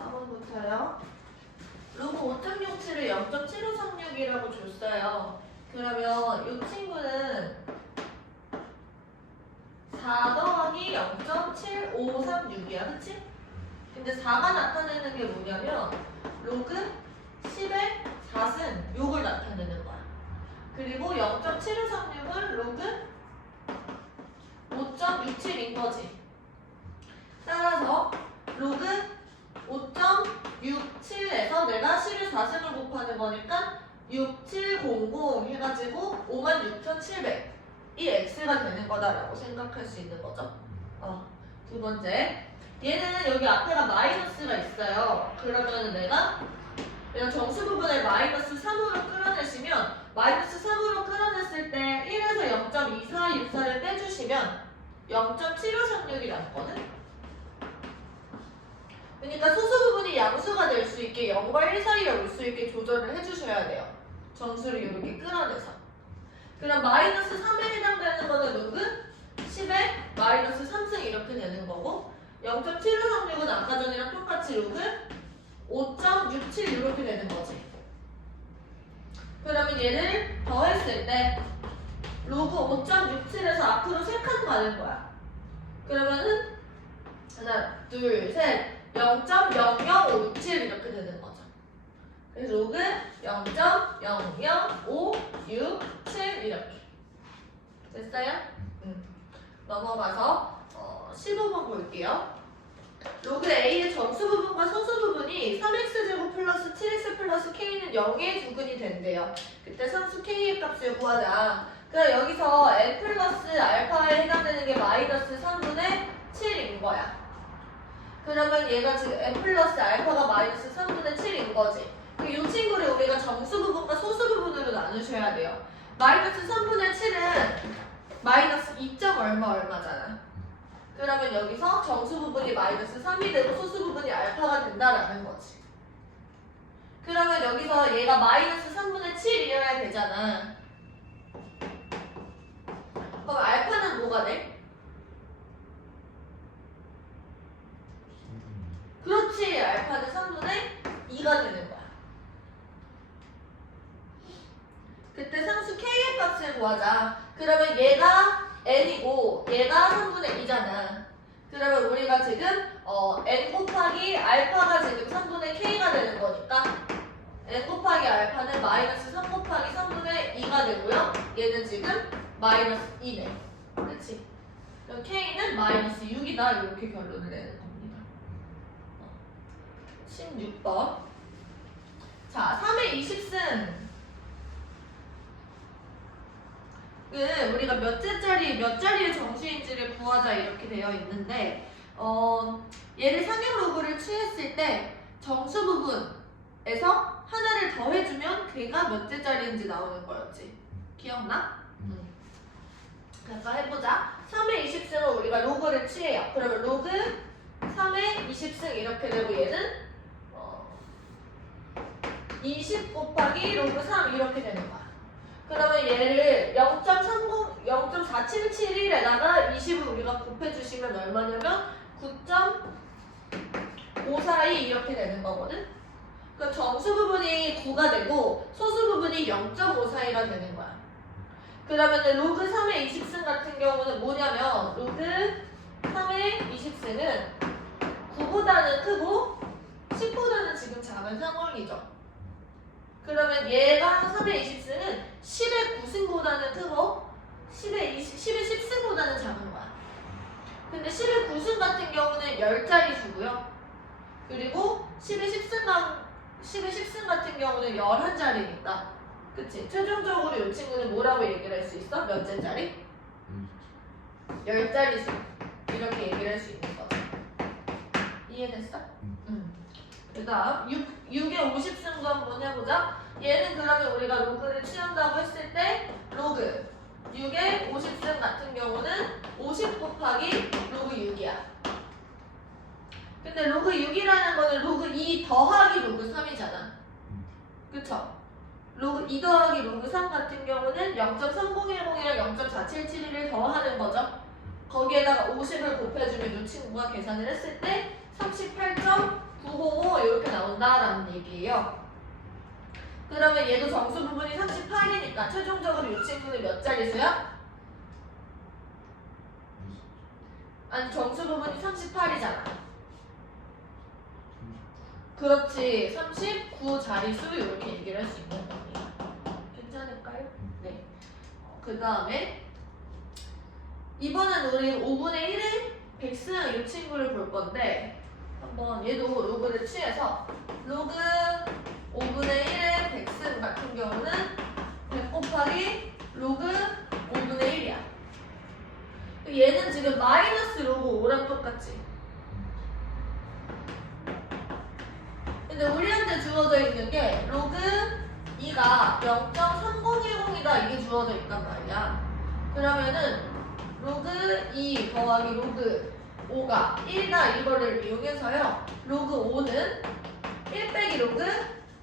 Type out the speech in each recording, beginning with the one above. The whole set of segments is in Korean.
4번부터요. 로그 5.67을 0.7536이라고 줬어요. 그러면 이 친구는 4 더하기 0.7536이야. 그치? 근데 4가 나타내는 게 뭐냐면 로그 10의 4승 요걸 나타내는 거야. 그리고 0.7536은 로그 5.67인 거지. 따라서 로그 5.67에서 내가 10의 4승을 곱하는 거니까 6700 해가지고 56,700 이 x가 되는 거다라고 생각할 수 있는 거죠. 두 번째, 얘는 여기 앞에가 마이너스가 있어요. 그러면 내가 정수 부분을 마이너스 3으로 끌어내시면 마이너스 3으로 끌어냈을 때 1에서 0.2464를 빼주시면 0.7536이 남거든. 그러니까 소수 부분이 양수가 될 수 있게 0과 1 사이에 올 수 있게 조절을 해주셔야 돼요. 정수를 이렇게 끌어내서. 그럼 마이너스 3에 해당되는 거는 로그 10에 마이너스 3승 이렇게 되는 거고 0.7536은 아까 전이랑 똑같이 로그 5.67 이렇게 되는 거지. 그러면 얘를 더했을 때 로그 5.67에서 앞으로 3칸 가는 거야. 그러면은 하나, 둘, 셋 0.00567 이렇게 되는 거죠. 그래서 로그 0.00567 이렇게 됐어요? 넘어가서 15번 볼게요. 로그 A의 정수 부분과 소수 부분이 3x제곱 플러스 7x 플러스 k는 0의 두근이 된대요. 그때 상수 k의 값을 구하자. 그럼 여기서 n 플러스 알파에 해당되는 게 마이너스 3분의 7인 거야. 그러면 얘가 지금 n 플러스 알파가 마이너스 3분의 7인 거지. 이 친구를 우리가 정수 부분과 소수 부분으로 나누셔야 돼요. 마이너스 3분의 7은 마이너스 2. 얼마잖아. 그러면 여기서 정수 부분이 마이너스 3이 되고 소수 부분이 알파가 된다라는 거지. 그러면 여기서 얘가 마이너스 3분의 7이어야 되잖아. 그럼 알파는 뭐가 돼? 그렇지. 알파는 3분의 2가 되는 거야. 그때 상수 k의 값을 구하자. 그러면 얘가 n이고 얘가 3분의 2잖아. 그러면 우리가 지금 n 곱하기 알파가 지금 3분의 k가 되는 거니까 n 곱하기 알파는 마이너스 3 곱하기 3분의 2가 되고요. 얘는 지금 마이너스 2네. 그렇지? 그럼 k는 마이너스 6이다. 이렇게 결론을 내는 겁니다. 16번. 자, 3의 20승. 우리가 몇 자리의 정수인지를 구하자 이렇게 되어 있는데 얘를 상용 로그를 취했을 때 정수 부분에서 하나를 더해주면 걔가 몇째 자리인지 나오는 거였지. 기억나? 잠깐 해보자. 3의 20승을 우리가 로그를 취해요. 그러면 로그 3의 20승 이렇게 되고 얘는 20 곱하기 로그 3 이렇게 되는 거야. 그러면 얘를 0.4771에다가 20을 우리가 곱해주시면 얼마냐면 9.542 이렇게 되는 거거든? 그럼 정수 부분이 9가 되고 소수 부분이 0.542가 되는 거야. 그러면 로그 3의 20승 같은 경우는 뭐냐면 로그 3의 20승은 9보다는 크고 10보다는 지금 작은 상황이죠. 그러면 얘가 3의 20승은 10의 9승보다는 크고 10의 10승보다는 작은 거야. 근데 10의 9승 같은 경우는 10자리 수고요. 그리고 10의 10승 같은 경우는 11자리니까. 그치? 최종적으로 이 친구는 뭐라고 얘기를 할 수 있어? 몇째 자리? 10자리 수. 이렇게 얘기를 할 수 있는 거지. 이해됐어? 그 다음 6의 50승도 한번 해보자. 얘는 그러면 우리가 로그를 취한다고 했을 때 로그 6의 50승 같은 경우는 50 곱하기 로그 6이야. 근데 로그 6이라는 거는 로그 2 더하기 로그 3이잖아. 그쵸? 로그 2 더하기 로그 3 같은 경우는 0.3010이랑 0.4771을 더하는 거죠. 거기에다가 50을 곱해주면 이 친구가 계산을 했을 때 38.905 이렇게 나온다라는 얘기예요. 그러면 얘도 정수 부분이 38이니까 최종적으로 이 친구는 몇 자릿수야? 아니 정수 부분이 38이잖아. 그렇지. 39자릿수 이렇게 얘기를 할 수 있는 겁니다. 괜찮을까요? 네. 그 다음에 이번엔 우리 5분의 1의 백승 이 친구를 볼 건데 한번 얘도 로그를 취해서 로그 5분의 1의 백승 같은 경우는 100 곱하기 로그 5분의 1이야. 얘는 지금 마이너스 로그 5랑 똑같지. 근데 우리한테 주어져 있는 게 로그 2가 0.3010이다 이게 주어져 있단 말이야. 그러면은 로그 2 더하기 로그 5가 1이다 이거를 이용해서요. 로그 5는 1 빼기 로그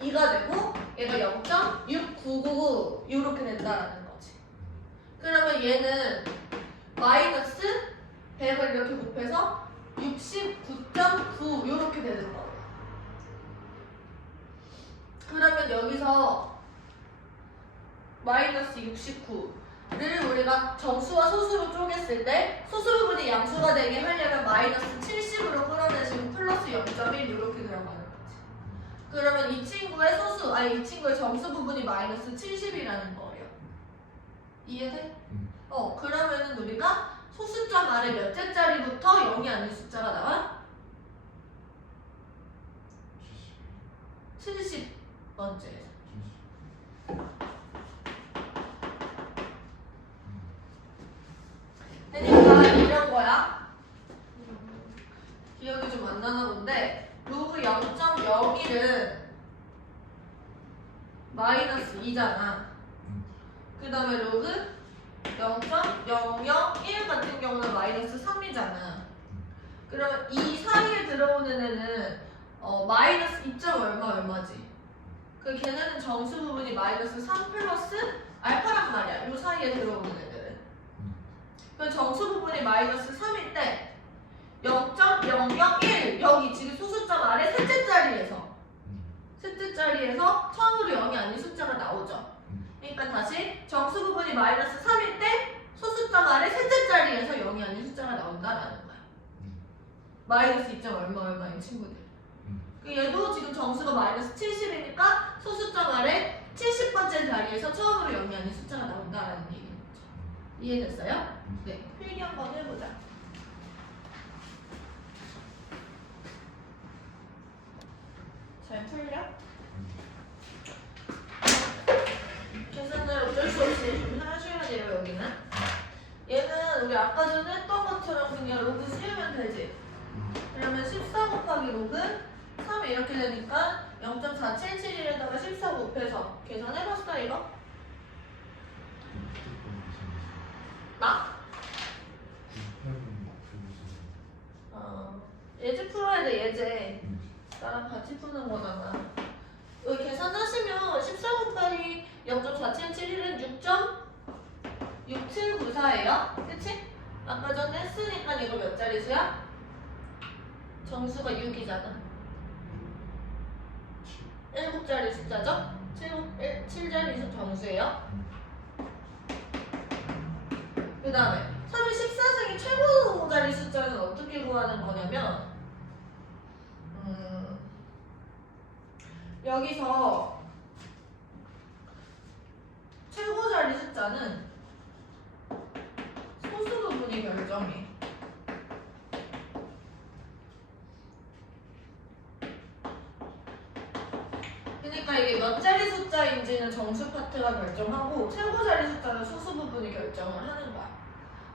2가 되고 얘가 0.6999 이렇게 된다라는 거지. 그러면 얘는 마이너스 100을 이렇게 곱해서 69.9 이렇게 되는 거예요. 그러면 여기서 마이너스 69를 우리가 정수와 소수로 쪼갰을 때 소수 부분이 양수가 되게 하려면 마이너스 70으로 끌어내시고 플러스 0.1 이렇게 들어가는 거지. 그러면 이 친구의 소수, 아니 이 친구의 정수 부분이 마이너스 70이라는 거예요. 이해돼? 그러면은 우리가 소수점 아래 몇째 자리부터 0이 아닌 숫자가 나와? 70번째에서. 그러니까 이런 거야. 기억이 좀 안 나나 본데 로그 0.01은 마이너스 2잖아. 그 다음에 로그 0.001 같은 경우는 마이너스 3이잖아. 그러면 이 사이에 들어오는 애는 마이너스 2점 얼마지? 그 걔네는 정수 부분이 마이너스 3 플러스 알파란 말이야. 이 사이에 들어오는 애들은. 그 정수 부분이 마이너스 3일 때 0.001 여기 지금 소수점 아래 셋째 자리에서 처음으로 0이 아닌 숫자가 나오죠. 그러니까 다시 정수 부분이 마이너스 3일 때 소수점 아래 셋째 자리에서 0이 아닌 숫자가 나온다라는 거야. 마이너스 2점 얼마인 친구들. 얘도 지금 정수가 마이너스 70이니까 소수점 아래 70번째 자리에서 처음으로 0이 아닌 숫자가 나온다라는 얘기인 거죠. 이해됐어요? 네. 필기 한번 해보자. 잘 풀려? 계산을 어쩔 수 없이 좀 하셔야 돼요, 여기는. 얘는 우리 아까 전에 했던 것처럼 그냥 로그 씌우면 되지. 그러면 14 곱하기 로그 3 이렇게 되니까 0.477에다가 14 곱해서 계산해봤어, 이거? 나? 예제 풀어야 돼, 예제. 나랑 같이 푸는 거잖아. 여기 계산하시면 14 곱하기 0.4771은 6.6794예요. 그치? 아까 전에 했으니까 이거 몇 자리수야? 정수가 6이잖아. 7자리 숫자죠? 7자리 정수예요. 그 다음에 3의 14승이 최고 자리 숫자는 어떻게 구하는 거냐면 여기서 최고 자리 숫자는 소수 부분이 결정해. 그러니까 이게 몇 자리 숫자인지는 정수 파트가 결정하고 최고 자리 숫자는 소수 부분이 결정을 하는 거야.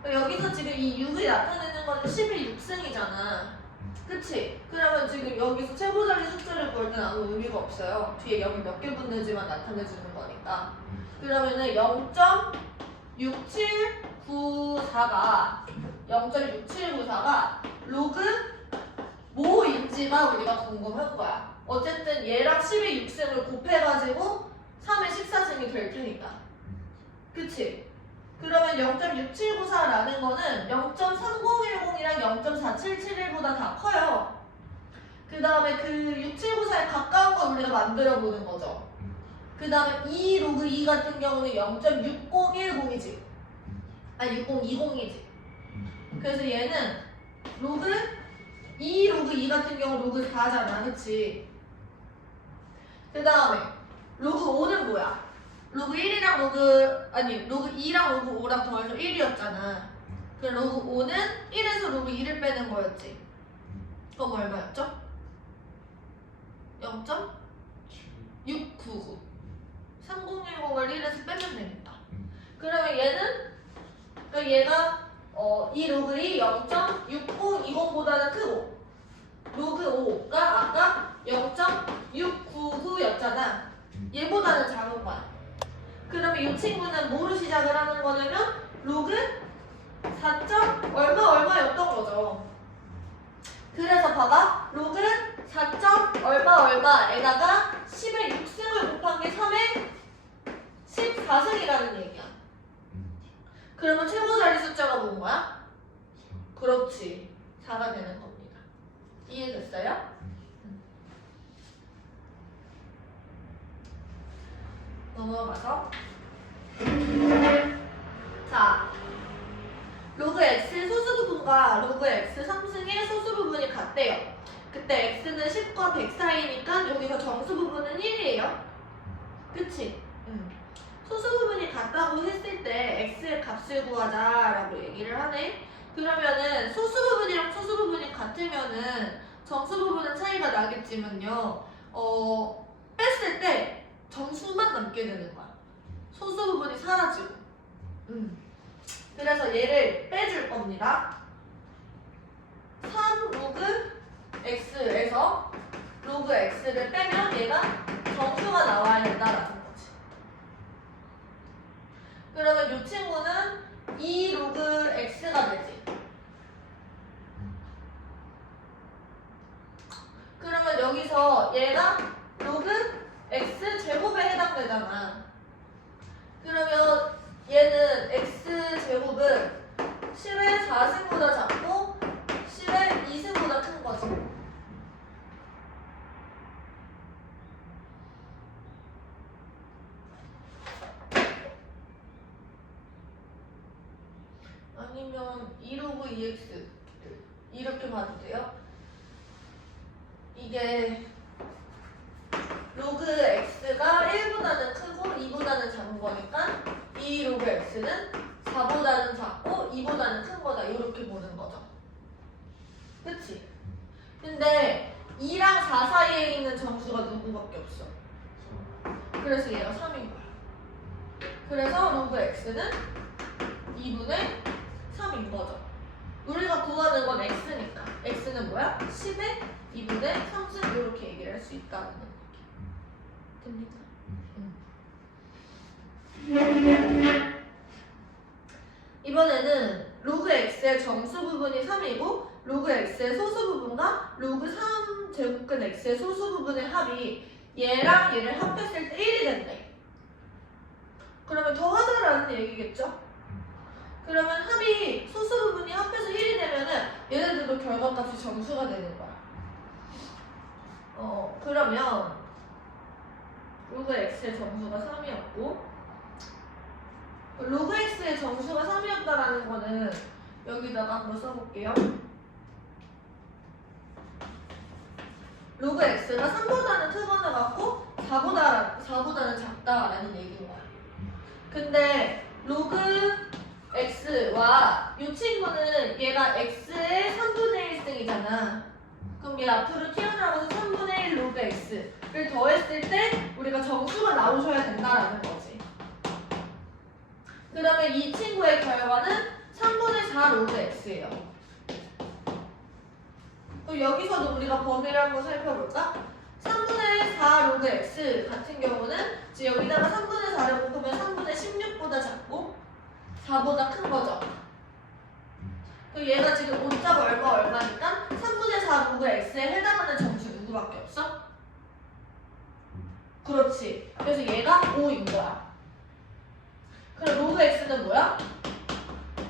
그러니까 여기서 지금 이 6이 나타내는 건 10의 6승이잖아. 그치? 그러면 지금 여기서 최고 자리 숫자를 볼 때는 아무 의미가 없어요. 뒤에 0이 몇 개 붙는지만 나타내주는 거니까. 그러면은 0.6794가 로그 뭐인지가 우리가 궁금한 거야. 어쨌든 얘랑 10의 6승을 곱해가지고 3의 14승이 될 테니까. 그치? 그러면 0.6794라는 거는 0.3010이랑 0.4771보다 다 커요. 그 다음에 그 679사에 가까운 걸 우리가 만들어 보는 거죠. 그 다음에 2 로그 2 같은 경우는 0.6010이지. 아니 6020이지. 그래서 얘는 로그 2 로그 2 같은 경우 로그 4잖아. 그치? 그 다음에 로그 5는 뭐야? 로그 1이랑 로그 2랑 로그 5랑 더해서 1이었잖아. 그 로그 5는 1에서 로그 2를 빼는 거였지. 그럼 얼마였죠? 0.699. 3010을 1에서 빼면 되겠다. 그러면 얘는 그러니까 얘가 이 로그 2 0.6020보다는 크고 로그 5가 아까 0.699였잖아. 얘보다는 작은 거야. 그러면 이 친구는 뭐로 시작을 하는 거냐면 로그 4. 얼마였던 거죠. 그래서 봐봐. 로그 4. 얼마에다가 10의 6승을 곱한 게 3의 14승이라는 얘기야. 그러면 최고 자리 숫자가 뭔 거야? 그렇지. 4가 되는 겁니다. 이해됐어요? 넘어가서 자, 로그 x의 소수부분과 로그 x 3승의 소수부분이 같대요. 그때 x는 10과 100 사이니까 여기서 정수부분은 1이에요. 그치? 소수부분이 같다고 했을 때 x의 값을 구하자라고 얘기를 하네. 그러면은 소수부분이랑 소수부분이 같으면은 정수부분은 차이가 나겠지만요. 뺐을 때 정수만 남게 되는 거야. 소수부분이 사라지고. 그래서 얘를 빼줄 겁니다. 3 로그 x에서 로그 x를 빼면 얘가 정수가 나와야 된다라는 거지. 그러면 이 친구는 2 로그 x가 되지. 그러면 여기서 얘가 로그 x 제곱에 해당되잖아. 그러면 얘는 x 제곱은 10의 4승보다 작고 10의 2승보다 큰 거지. 아니면 2로그 2x 이렇게 봐도 돼요. 이게 로그 x가 1보다는 크고 2보다는 작은 거니까 2 로그 x는 4보다는 작고 2보다는 큰 거다. 이렇게 보는 거죠. 그치? 근데 2랑 4 사이에 있는 정수가 누구밖에 없어. 그래서 얘가 3인 거야. 그래서 로그 x는 2분의 3인 거죠. 우리가 구하는 건 x니까. x는 뭐야? 10의 2분의 3승 이렇게 얘기를 할 수 있다는 얘기. 됩니까? 이번에는 로그 x의 정수 부분이 3이고 로그 x의 소수 부분과 로그 3 제곱근 x의 소수 부분의 합이 얘랑 얘를 합했을 때 1이 된대. 그러면 더하자라는 얘기겠죠? 그러면 합이 소수 부분이 합해서 1이 되면은 얘네들도 결과값이 정수가 되는 거야. 그러면 로그 x의 정수가 3이었고 로그 x의 정수가 3이었다라는 거는 여기다가 한번 써볼게요. 로그 x가 3보다는 크거나 같고 4보다는 작다라는 얘기인 거야. 근데 로그 x와 이 친구는 얘가 x의 3분의 1승이잖아. 그럼 얘 앞으로 튀어나와서 3분의 1 로그 x를 더했을 때 우리가 정수가 나오셔야 된다라는 거지. 그러면 이 친구의 결과는 3분의 4 로그 x예요. 그럼 여기서도 우리가 범위를 한번 살펴볼까? 3분의 4 로그 x 같은 경우는 이제 여기다가 3분의 4를 곱하면 3분의 16보다 작고 4보다 큰 거죠. 그럼 얘가 지금 5자가 얼마니까 3분의 4 로그 x에 해당하는 정수 누구밖에 없어? 그렇지. 그래서 얘가 5인 거야. 그럼 로그 x는 뭐야?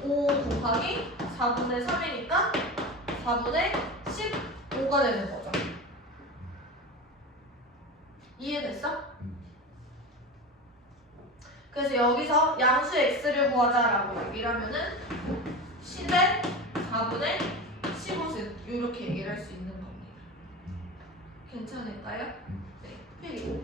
5 곱하기 4분의 3이니까 4분의 15가 되는 거죠. 그래서 여기서 양수 x를 구하자라고 얘기를 하면은 10의 4분의 15승 이렇게 얘기를 할 수 있는 겁니다. 괜찮을까요? 네, 그리고